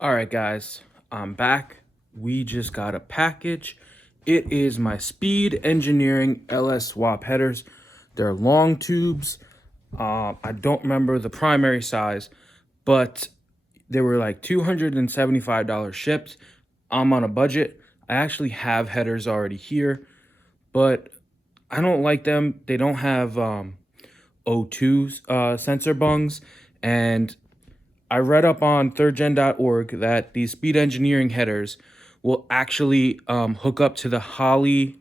All right, guys, I'm back. We just got a package. It is my Speed Engineering LS swap headers. They're long tubes. I don't remember the primary size, but they were like $275 shipped. I'm on a budget. I actually have headers already here, but I don't like them. They don't have O2 sensor bungs, and I read up on thirdgen.org that these speed engineering headers will actually hook up to the Holley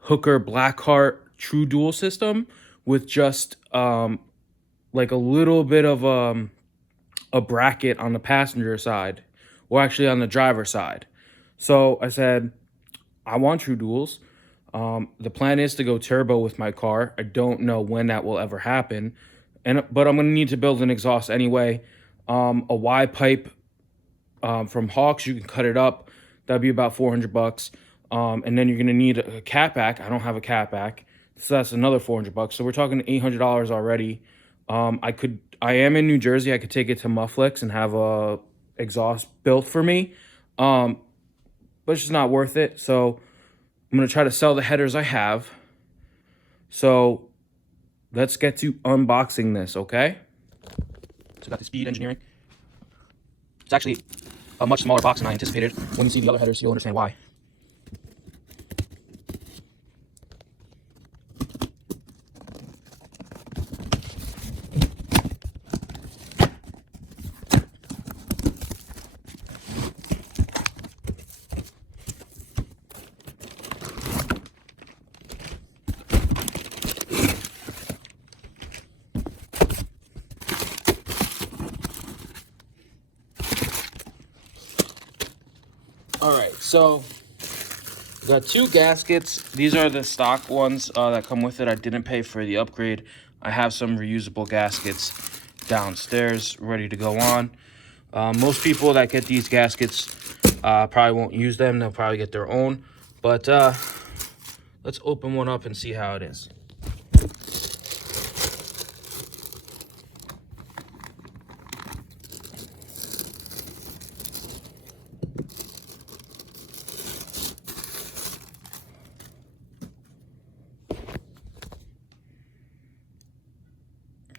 Hooker Blackheart True Dual system with just like a little bit of a bracket on the passenger side, or actually on the driver's side. So I said, I want True Duals. The plan is to go turbo with my car. I don't know when that will ever happen, but I'm gonna need to build an exhaust anyway. A Y pipe from Hawks, you can cut it up. That'd be about $400. And then you're gonna need a catback. I don't have a catback, so that's another $400. So we're talking $800 already. I am in New Jersey. I could take it to Mufflex and have a exhaust built for me, but it's just not worth it. So I'm gonna try to sell the headers I have. So let's get to unboxing this, okay? So I got the Speed Engineering. It's actually a much smaller box than I anticipated. When you see the other headers, you'll understand why. All right, so we got two gaskets. These are the stock ones that come with it. I didn't pay for the upgrade. I have some reusable gaskets downstairs ready to go on. Most people that get these gaskets probably won't use them. They'll probably get their own. But let's open one up and see how it is.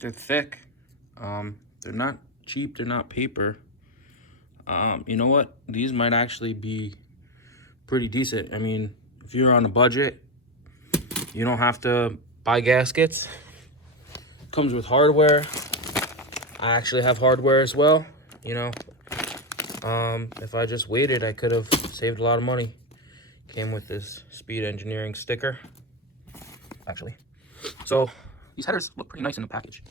They're thick. They're not cheap. They're not paper. You know what? These might actually be pretty decent. I mean, if you're on a budget, you don't have to buy gaskets. Comes with hardware. I actually have hardware as well. You know, if I just waited, I could have saved a lot of money. Came with this Speed Engineering sticker, actually. So these headers look pretty nice in the package.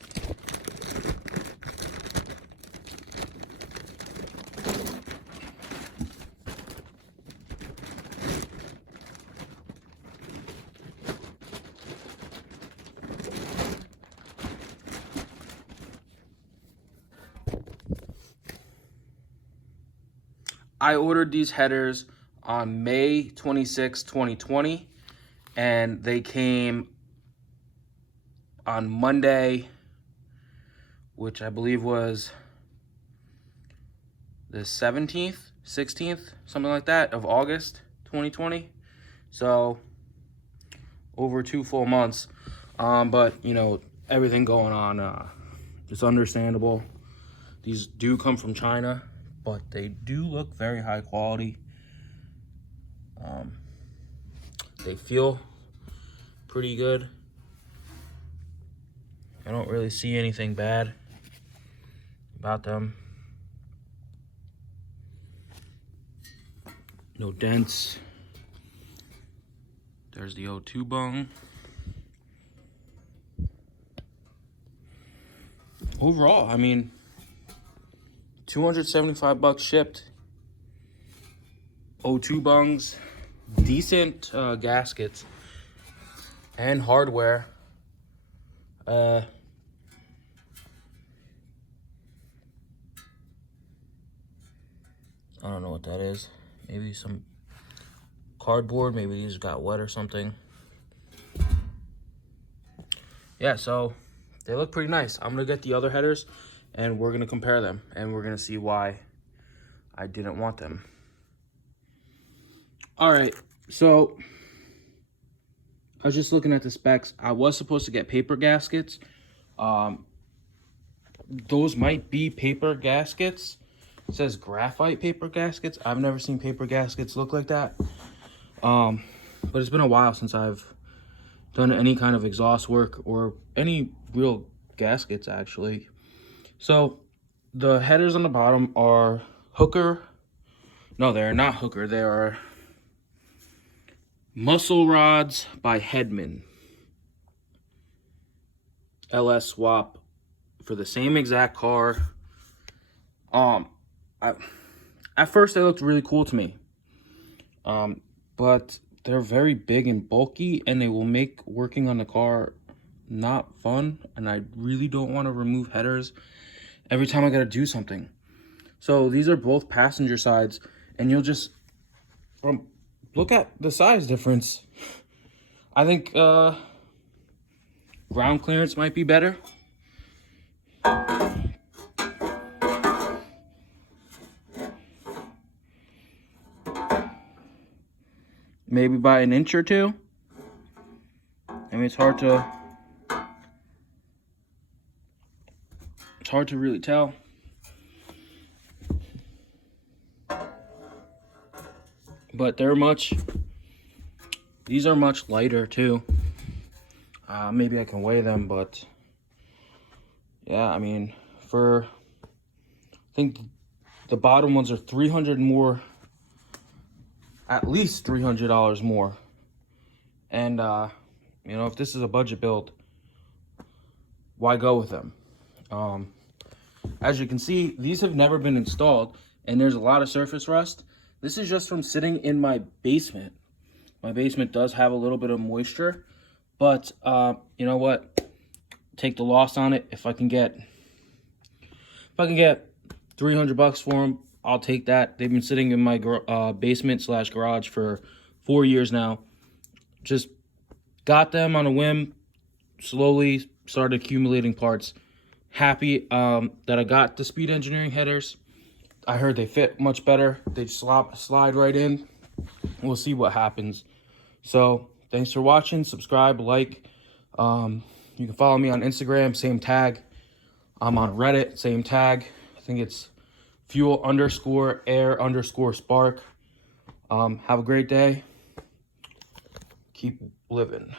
I ordered these headers on May 26, 2020, and they came on Monday, which I believe was the 17th, 16th, something like that, of August 2020. So over 2 full months. But you know, everything going on, it's understandable. These do come from China, but they do look very high quality. They feel pretty good. I don't really see anything bad about them. No dents. There's the O2 bung. Overall, I mean, $275 shipped. O2 bungs, decent gaskets, and hardware. I don't know what that is. Maybe some cardboard. Maybe these got wet or something. Yeah, so they look pretty nice. I'm gonna get the other headers and we're gonna compare them and we're gonna see why I didn't want them. All right, so I was just looking at the specs. I was supposed to get paper gaskets. Those might be paper gaskets. It says graphite paper gaskets. I've never seen paper gaskets look like that. But it's been a while since I've done any kind of exhaust work or any real gaskets, actually. So the headers on the bottom are Hooker. No, they're not Hooker. They are Muscle Rods by Hedman. LS swap for the same exact car. At first they looked really cool to me. But they're very big and bulky and they will make working on the car not fun, and I really don't want to remove headers every time I gotta do something. So these are both passenger sides, and you'll just look at the size difference. I think ground clearance might be better. Maybe by an inch or two. I mean, it's hard to really tell. But these are much lighter too. Maybe I can weigh them, but yeah, I mean, I think the bottom ones are 300 more, at least $300 more. And you know, if this is a budget build, why go with them? As you can see, these have never been installed and there's a lot of surface rust. This is just from sitting in my basement. My basement does have a little bit of moisture, but you know what? Take the loss on it. If I can get $300 for them, I'll take that. They've been sitting in my basement / garage for 4 years now. Just got them on a whim, slowly started accumulating parts. Happy that I got the Speed Engineering headers. I heard they fit much better. They slide right in. We'll see what happens. So thanks for watching. Subscribe, like. You can follow me on Instagram, same tag. I'm on Reddit, same tag. I think it's fuel_air_spark. Have a great day. Keep living.